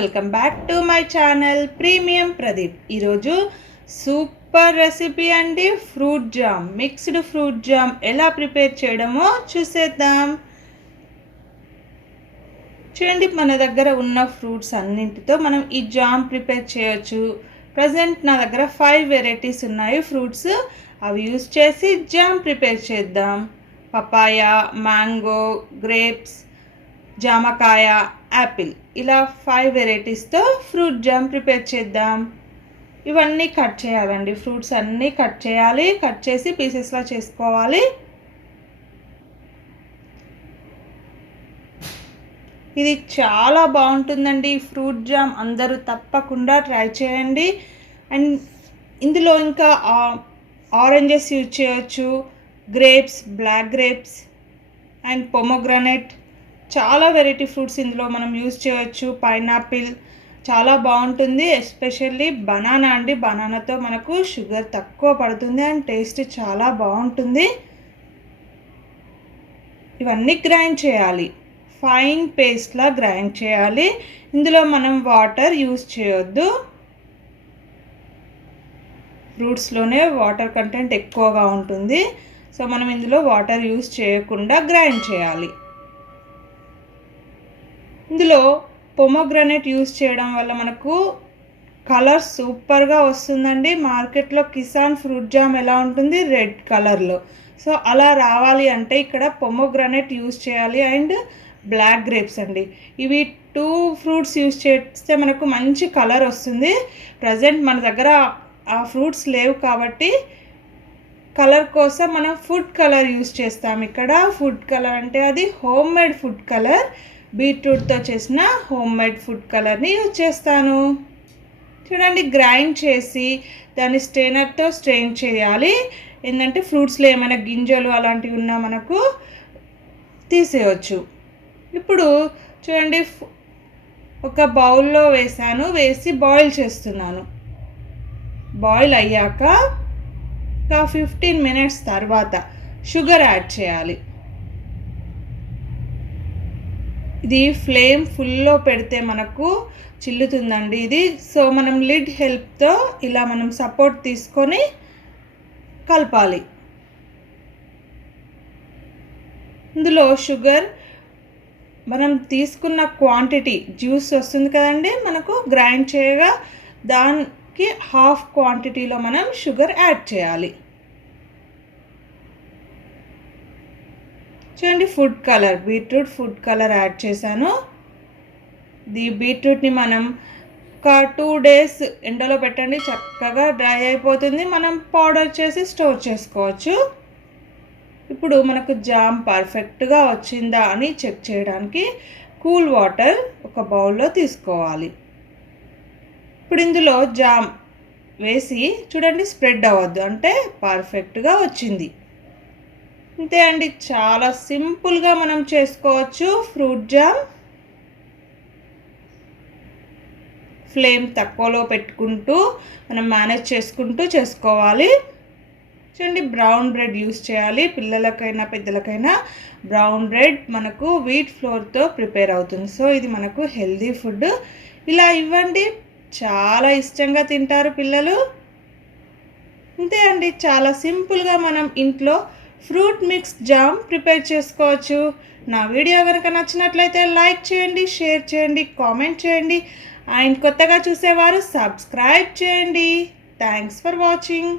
Welcome back to my channel premium Pradeep. ఈరోజు super recipe అండి, fruit jam, mixed fruit jam ఎలా prepare చేయడమో చూసేద్దాం. చూడండి, మన దగ్గర ఉన్న ఫ్రూట్స్ అన్నింటితో మనం ఈ జామ్ ప్రిపేర్ చేయొచ్చు. ప్రజెంట్ నా దగ్గర 5 వెరైటీస్ ఉన్నాయి ఫ్రూట్స్. అవి యూస్ చేసి జామ్ ప్రిపేర్ చేద్దాం. పపాయ, మ్యాంగో, గ్రేప్స్, జామకాయ, యాపిల్, ఇలా 5 వెరైటీస్తో ఫ్రూట్ జామ్ ప్రిపేర్ చేద్దాం. ఇవన్నీ కట్ చేయాలండి, ఫ్రూట్స్ అన్నీ కట్ చేయాలి. కట్ చేసి పీసెస్లా చేసుకోవాలి. ఇది చాలా బాగుంటుందండి ఫ్రూట్ జామ్, అందరూ తప్పకుండా ట్రై చేయండి. అండ్ ఇందులో ఇంకా ఆరెంజెస్ యూజ్ చేయొచ్చు, grapes, black grapes and pomegranate, చాలా వెరైటీ ఫ్రూట్స్ ఇందులో మనం యూజ్ చేయొచ్చు. పైనాపిల్ చాలా బాగుంటుంది, ఎస్పెషల్లీ బనానా అండి. బనానాతో మనకు షుగర్ తక్కువ పడుతుంది అండ్ టేస్ట్ చాలా బాగుంటుంది. ఇవన్నీ గ్రైండ్ చేయాలి, ఫైన్ పేస్ట్లా గ్రైండ్ చేయాలి. ఇందులో మనం వాటర్ యూజ్ చేయొద్దు, ఫ్రూట్స్లోనే వాటర్ కంటెంట్ ఎక్కువగా ఉంటుంది. సో మనం ఇందులో వాటర్ యూజ్ చేయకుండా గ్రైండ్ చేయాలి. ఇందులో పొమోగ్రానేట్ యూజ్ చేయడం వల్ల మనకు కలర్ సూపర్గా వస్తుందండి. మార్కెట్లో కిసాన్ ఫ్రూట్ జామ్ ఎలా ఉంటుంది, రెడ్ కలర్లో. సో అలా రావాలి అంటే ఇక్కడ పొమోగ్రానేట్ యూజ్ చేయాలి అండ్ బ్లాక్ గ్రేప్స్ అండి. ఇవి 2 ఫ్రూట్స్ యూజ్ చేస్తే మనకు మంచి కలర్ వస్తుంది. ప్రజెంట్ మన దగ్గర ఆ ఫ్రూట్స్ లేవు కాబట్టి కలర్ కోసం మనం ఫుడ్ కలర్ యూజ్ చేస్తాం. ఇక్కడ ఫుడ్ కలర్ అంటే అది హోమ్ మేడ్ ఫుడ్ కలర్, బీట్రూట్తో చేసిన హోమ్ మేడ్ ఫుడ్ కలర్ని యూజ్ చేస్తాను. చూడండి, గ్రైండ్ చేసి దాన్ని స్ట్రెయినర్తో స్ట్రెయిన్ చేయాలి. ఏంటంటే ఫ్రూట్స్లో ఏమైనా గింజలు అలాంటివి ఉన్నా మనకు తీసేయచ్చు. ఇప్పుడు చూడండి, ఒక బౌల్లో వేసి బాయిల్ చేస్తున్నాను. బాయిల్ అయ్యాక ఒక 15 మినిట్స్ తర్వాత షుగర్ యాడ్ చేయాలి. ఇది ఫ్లేమ్ ఫుల్లో పెడితే మనకు చిల్లుతుందండి ఇది. సో మనం లిడ్ హెల్ప్తో ఇలా మనం సపోర్ట్ తీసుకొని కలపాలి. ఇందులో షుగర్ మనం తీసుకున్న క్వాంటిటీ జ్యూస్ వస్తుంది కదండి, మనకు గ్రైండ్ చేయగా దానికి హాఫ్ క్వాంటిటీలో మనం షుగర్ యాడ్ చేయాలి. చూడండి, food colour, beetroot food colour add చేశాను. ఈ బీట్రూట్ని మనం ఒక 2 డేస్ ఎండలో పెట్టండి, చక్కగా డ్రై అయిపోతుంది. మనం పౌడర్ చేసి స్టోర్ చేసుకోవచ్చు. ఇప్పుడు మనకు జామ్ పర్ఫెక్ట్గా వచ్చిందా అని చెక్ చేయడానికి కూల్ వాటర్ ఒక బౌల్లో తీసుకోవాలి. ఇప్పుడు ఇందులో జామ్ వేసి చూడండి, స్ప్రెడ్ అవ్వద్దు, అంటే పర్ఫెక్ట్గా వచ్చింది. అంతే అండి, చాలా సింపుల్గా మనం చేసుకోవచ్చు ఫ్రూట్ జామ్. ఫ్లేమ్ తక్కువలో పెట్టుకుంటూ మనం మేనేజ్ చేసుకుంటూ చేసుకోవాలి. చూడండి, బ్రౌన్ బ్రెడ్ యూస్ చేయాలి. పిల్లలకైనా పెద్దలకైనా బ్రౌన్ బ్రెడ్ మనకు వీట్ ఫ్లోర్తో ప్రిపేర్ అవుతుంది. సో ఇది మనకు హెల్దీ ఫుడ్. ఇలా ఇవ్వండి, చాలా ఇష్టంగా తింటారు పిల్లలు. అంతే అండి, చాలా సింపుల్గా మనం ఇంట్లో ఫ్రూట్ మిక్స్ జామ్ ప్రిపేర్ చేసుకోవచ్చు. నా వీడియో కనుక నచ్చినట్లయితే లైక్ చేయండి, షేర్ చేయండి, కామెంట్ చేయండి అండ్ కొత్తగా చూసేవారు సబ్స్క్రైబ్ చేయండి. Thanks for watching.